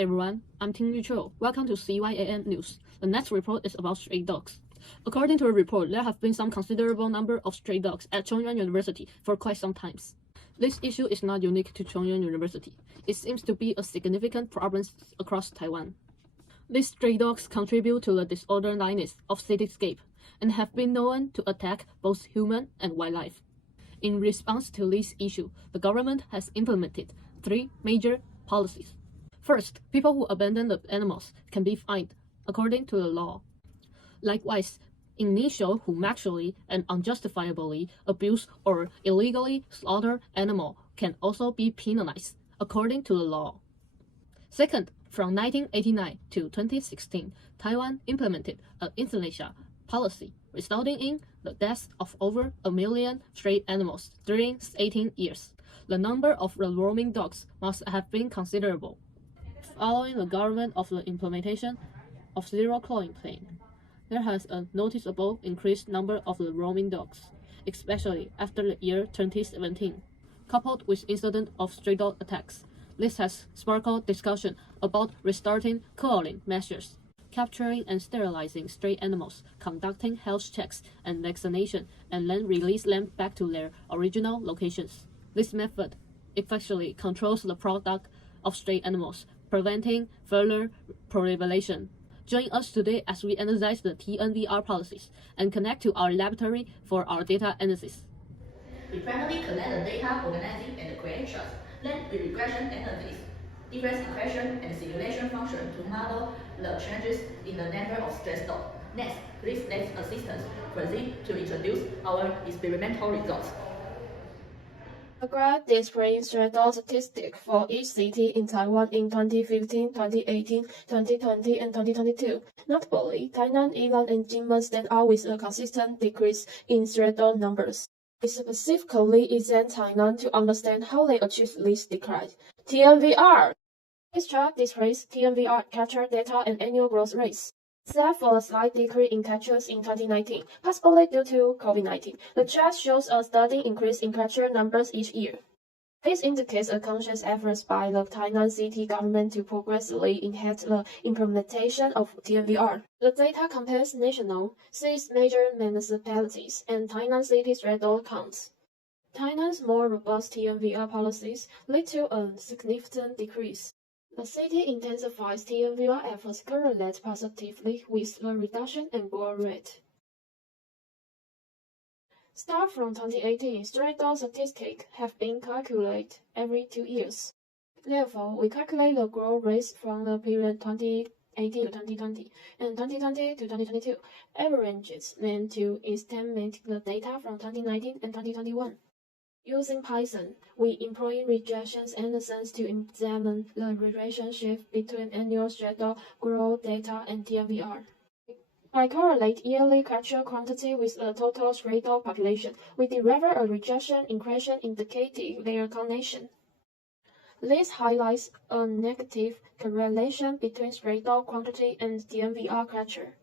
everyone, I'm Ting Yucho. Welcome to CYAN News. The next report is about stray dogs. According to a report, there have been some considerable number of stray dogs at Chongyuan University for quite some time. This issue is not unique to Chongyuan University. It seems to be a significant problem across Taiwan. These stray dogs contribute to the disorderliness of cityscape and have been known to attack both human and wildlife. In response to this issue, the government has implemented 3 major policies. First, people who abandon the animals can be fined according to the law. Likewise, individuals who actually and unjustifiably abuse or illegally slaughter animals can also be penalized according to the law. Second, from 1989 to 2016, Taiwan implemented an euthanasia policy, resulting in the deaths of over 1 million stray animals during 18 years. The number of the roaming dogs must have been considerable. Following the government of the implementation of zero-clawing plan, there has a noticeable increased number of the roaming dogs, especially after the year 2017. Coupled with incident of stray dog attacks, this has sparked discussion about restarting culling measures, capturing and sterilizing stray animals, conducting health checks and vaccination, and then release them back to their original locations. This method effectively controls the product of stray animals, preventing further proliferation. Join us today as we analyze the TNVR policies and connect to our laboratory for our data analysis. We primarily collect the data, organizing and create charts. Then we regression analyze difference equation and simulation function to model the changes in the number of stress dogs. Next, please let assistants proceed to introduce our experimental results. A graph displays stray dog statistics for each city in Taiwan in 2015, 2018, 2020, and 2022. Notably, Tainan, Yilan, and Jinmen stand out with a consistent decrease in stray dog numbers. We specifically examined Tainan to understand how they achieved this decline. TNVR. This chart displays TNVR capture data and annual growth rates. Except for a slight decrease in captures in 2019, possibly due to COVID-19, the chart shows a steady increase in capture numbers each year. This indicates a conscious effort by the Tainan city government to progressively enhance the implementation of TNVR. The data compares national, 6 major municipalities, and Tainan city stray dog counts. Tainan's more robust TNVR policies lead to a significant decrease. The city intensifies TNVR efforts correlate positively with the reduction in growth rate. Start from 2018, stray dog statistics have been calculated every 2 years. Therefore, we calculate the growth rates from the period 2018 to 2020 and 2020 to 2022 averages, then to estimate the data from 2019 and 2021. Using Python, we employ regression analysis to examine the relationship between annual stray dog growth data and TNVR. By correlate yearly capture quantity with the total stray dog population, we derive a regression equation indicating their connection. This highlights a negative correlation between stray dog quantity and TNVR capture.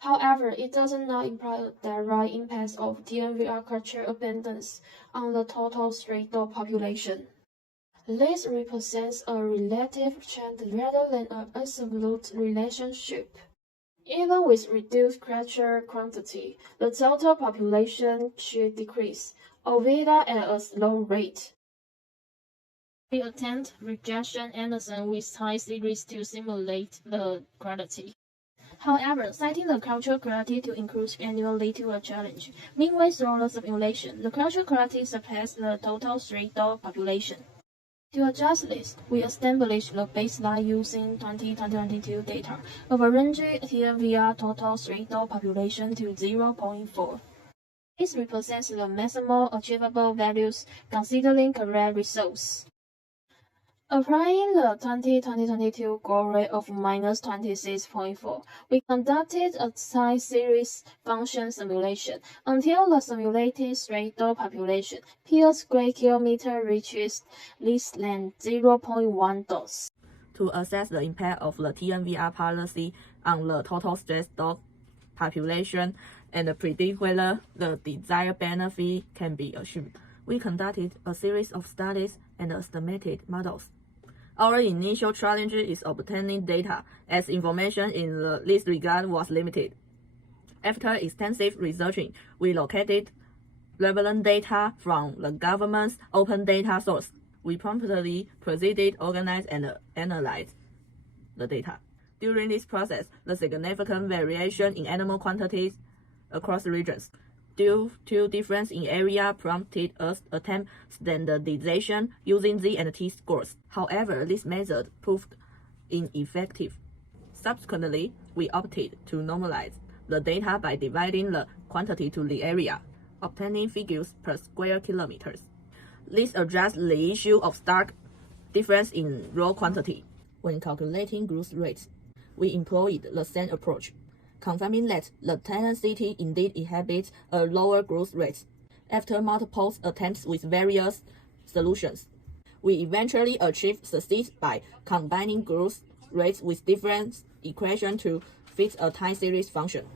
However, it does not imply a direct impact of TNVR capture abundance on the total stray dog population. This represents a relative trend rather than an absolute relationship. Even with reduced capture quantity, the total population should decrease, albeit at a slow rate. We attempt regression analysis with time series to simulate the quality. However, citing the cultural quality to increase annually to a challenge. Meanwhile, through the simulation, the cultural quality surpassed the total stray dog population. To adjust this, we established the baseline using 2022 data of a range TNVR total stray dog population to 0.4. This represents the maximal achievable values considering correct results. Applying the 2022 growth rate of -26.4, we conducted a time series function simulation until the simulated stray dog population per square kilometer reaches less than 0.1 dogs. To assess the impact of the TNVR policy on the total stray dog population and predict whether the desired benefit can be achieved, we conducted a series of studies and estimated models. Our initial challenge is obtaining data, as information in this regard was limited. After extensive researching, we located relevant data from the government's open data source. We promptly proceeded, organize, and analyze the data. During this process, the significant variation in animal quantities across regions due to difference in area prompted us to attempt standardization using Z and T scores. However, this method proved ineffective. Subsequently, we opted to normalize the data by dividing the quantity to the area, obtaining figures per square kilometers. This addressed the issue of stark difference in raw quantity. When calculating growth rates, we employed the same approach, confirming that the Tainan city indeed inhabits a lower growth rate. After multiple attempts with various solutions, we eventually achieved success by combining growth rates with different equations to fit a time series function.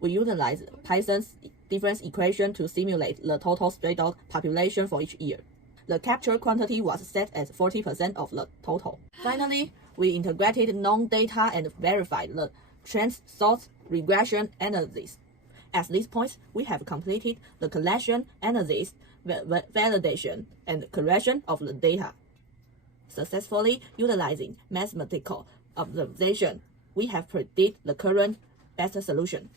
We utilized Python's difference equation to simulate the total stray dog population for each year. The captured quantity was set as 40% of the total. Finally, we integrated known data and verified the trends source regression analysis. At this point, we have completed the collection, analysis, validation, and correction of the data. Successfully utilizing mathematical observation, we have predicted the current best solution.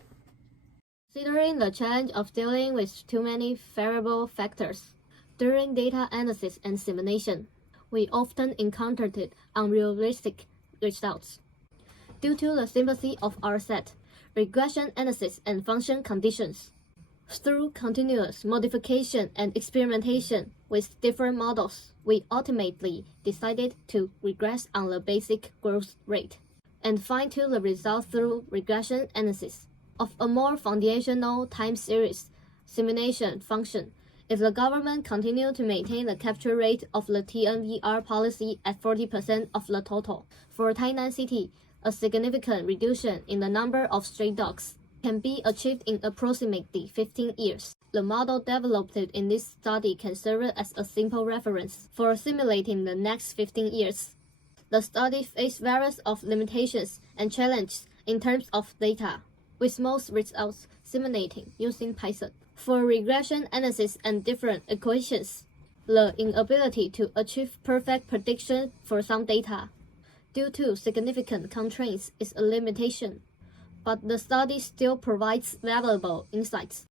Considering the challenge of dealing with too many variable factors, during data analysis and simulation, we often encountered unrealistic results. Due to the simplicity of our set, regression analysis and function conditions, through continuous modification and experimentation with different models, we ultimately decided to regress on the basic growth rate and fine-tune the results through regression analysis of a more foundational time series simulation function. If the government continued to maintain the capture rate of the TNVR policy at 40% of the total, for Tainan City, a significant reduction in the number of stray dogs can be achieved in approximately 15 years. The model developed in this study can serve as a simple reference for simulating the next 15 years. The study faced various of limitations and challenges in terms of data, with most results simulating using Python. For regression analysis and different equations, the inability to achieve perfect prediction for some data due to significant constraints is a limitation, but the study still provides valuable insights.